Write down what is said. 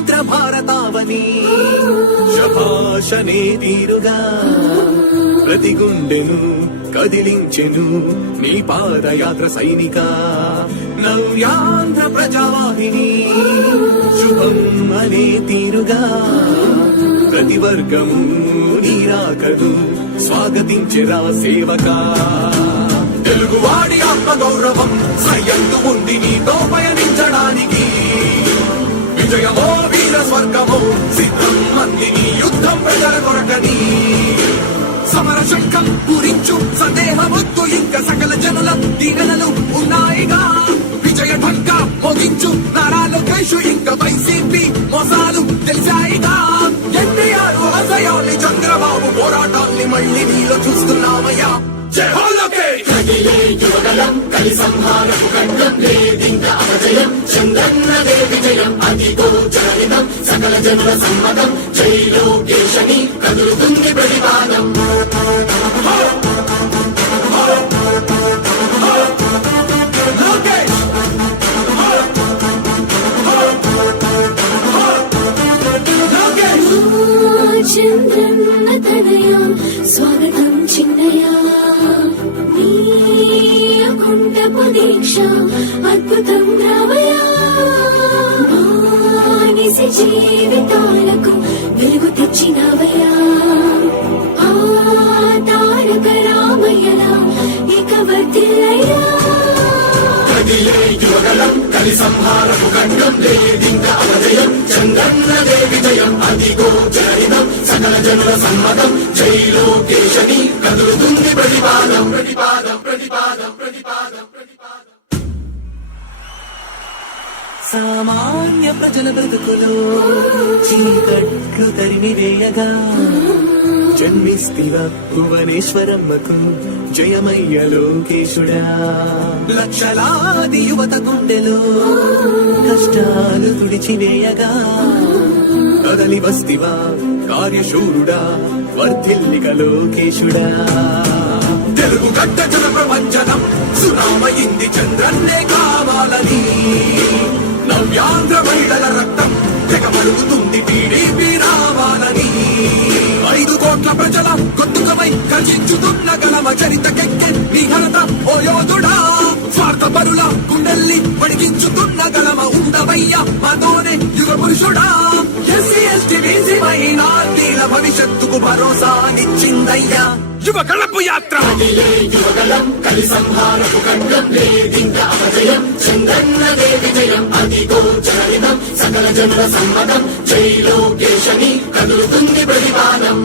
స్వతంత్ర భారతావని శభాషనే తీరుగా ప్రతి గుండెను కదిలించెను నీ పాదయాత్ర సైనిక నవ్యాంధ్ర ప్రజావాహిని శుభం అనే తీరుగా ప్రతి వర్గము నీరాకను స్వాగతించెరా సేవకా తెలుగువాడి ఆత్మగౌరవం సయ్యందు ఉంది నీతో పయనించడానికి విజయమో వీర స్వర్గమో సిద్ధం మందిని యుద్ధం ప్రజల కొరకని సమర శంఖం పూరించు సందేహమొద్దు ఇంకా సకల జనుల దీవెనలు ఉన్నాయిగా విజయ ఢంకా మోగించు నారా లోకేష్ ఇంకా వైసీపీ మోసాలు తెలిసాయిగా ఎన్టీఆర్ ఆశయాల్ని చంద్రబాబు పోరాటాల్ని మళ్ళీ నీలో చూస్తున్నామయ్యా జై హో లోకేష్ యువగలం కలి సంహారపు ఖండం లేదింక అపజయం చంద్రన్నదే విజయం అదిగో జనహితం సకల జనుల సమ్మతం జై లోకేశని కదులుతుంది ప్రతిపాదం చంద్రన్న తనయ స్వాగతం చిన్నయ కుంటపు దీక్ష అద్భుతం రామయ మానిసి జీవితాలకు వెలుగు తెచ్చినవయా ఆ తారక రామయ్యలా ఇక వర్తిల్లయ్యా యువగలం కలి సంహారపు ఖండం లేదింక అపజయం చంద్రన్నదే విజయం అదిగో జనహితం సకల జనుల సమ్మతం జై లోకేశని కదులుతుంది ప్రతిపాదం ప్రతిపాదం ప్రతిపాదం ప్రతిపాదం ప్రతిపాదం సామాన్య ప్రజల బ్రతుకులో చీకట్లు తరిమివేయగా జన్మిస్తివ భువనేశ్వరమ్మకు జయమయ్య లోకేశుడా లక్షలాది యువత గుండెలో కష్టాలు తుడిచివేయగా కదలి వస్తివా కార్యశూరుడా వర్ధిల్లిక లోకేశుడా తెలుగు గడ్డ జన ప్రపంచనం సునామయింది చంద్రన్నే కావాలని నవ్యాంధ్ర మహిళల రక్తం తెగమలుగుతుంది టీడీపీ రావాలని 5 కోట్ల ప్రజల గొంతుకమై గర్జించుతున్న గలమ చరితకెక్కె నీ ఘనత ఓ యోధుడా స్వార్థ పరుల గుండెల్ని పడిగించుతున్న గలమ ఉండవయ్యా మాతోనే యుగ పురుషుడా ఎస్సీ ఎస్టీ బీసీ మైనార్టీల భవిష్యత్తుకు భరోసానిచ్చిందయ్యా యువగళపు యాత్ర యువగలం కలి సంహారపు ఖండం లేదింక అపజయం చంద్రన్నదే విజయం అదిగో జనహితం సకల జనుల సమ్మతం జై లోకేశని కదులుతుంది ప్రతిపాదం